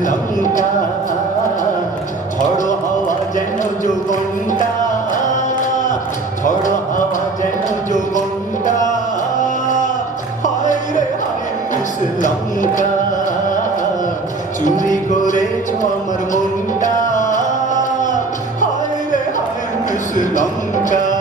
লঙ্কা ঝড় হাওয়া যেন যৌবনটা ঝড় হাওয়া যেন যৌবনটা হায় রে হায় লঙ্কা চুরি করেছো আমার মনটা হায় রে হায় লঙ্কা